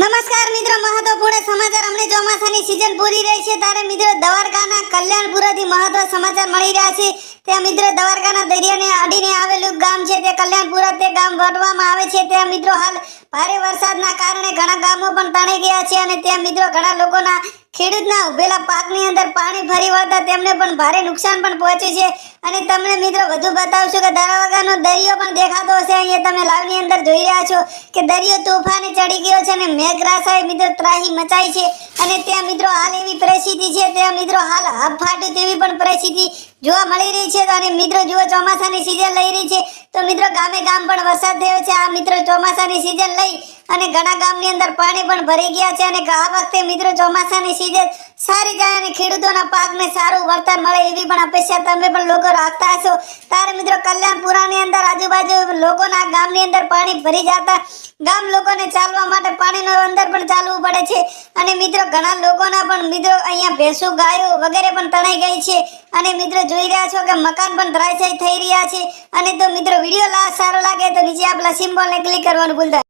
નમસ્કાર મિત્રો, મહત્વપૂર્ણ સમાચાર. અમને ચોમાસાની સિઝન પૂરી રહી છે ત્યારે મિત્રો દ્વારકાના કલ્યાણપુરાથી મહત્વ સમાચાર મળી રહ્યા છે. ત્યાં મિત્રો દ્વારકાના દરિયાને અડીને આવેલું ગામ છે તે કલ્યાણપુરા, તે ગામ વટવામાં આવે છે. ત્યાં મિત્રો હાલ ભારે વરસાદના કારણે ઘણા ગામો પણ તણાઈ ગયા છે અને ત્યાં મિત્રો ઘણા લોકોના ખેડૂતના ઉભેલા પાકની અંદર પાણી ફરી વળતા તેમને પણ ભારે નુકસાન પણ પહોંચ્યું છે. અને તમને મિત્રો વધુ બતાવશું કે દ્વારકાનો દરિયો પણ દેખાતો હશે. અહીંયા તમે લાઈવની અંદર જોઈ રહ્યા છો કે દરિયો તોફાને ચડી ગયો છે અને મેઘરાજાએ મિત્રો ત્રાહી મચાઈ છે. અને ત્યાં મિત્રો હાલ એવી પરિસ્થિતિ છે, ત્યાં મિત્રો હાલ હાફાટું તેવી પણ પરિસ્થિતિ જોવા મળી રહી છે. અને મિત્રો જુઓ, ચોમાસાની સિઝન લઈ રહી છે તો મિત્રો ગામે ગામ પણ વરસાદ થયો છે. આ મિત્રો ચોમાસાની સિઝન લઈ અને ઘણા ગામની અંદર પાણી પણ ભરી ગયા છે. અને આ વખતે મિત્રો ચોમાસાની સિઝન સારી જાય અને ખેડૂતોના પાકને સારું વળતર મળે એવી પણ અપેક્ષા તમે પણ લોકો રાખતા હશો. ત્યારે મિત્રો કલ્યાણપુરાની અંદર આજુબાજુ લોકોના ગામની અંદર પાણી ભરી જતા ગામ લોકોને ચાલવા માટે પાણીનો અંદર પણ ચાલવું પડે છે. અને મિત્રો ઘણા લોકોના પણ મિત્રો અહીંયા ભેંસો, ગાયો વગેરે પણ તણાઈ ગઈ છે. અને મિત્રો જોઈ રહ્યા છો કે મકાન પણ ધરાશાયી થઈ રહ્યા છે. અને તો મિત્રો વિડીયો સારો લાગે તો નીચે આપેલા સિમ્બોલને ક્લિક કરવાનું ભૂલતા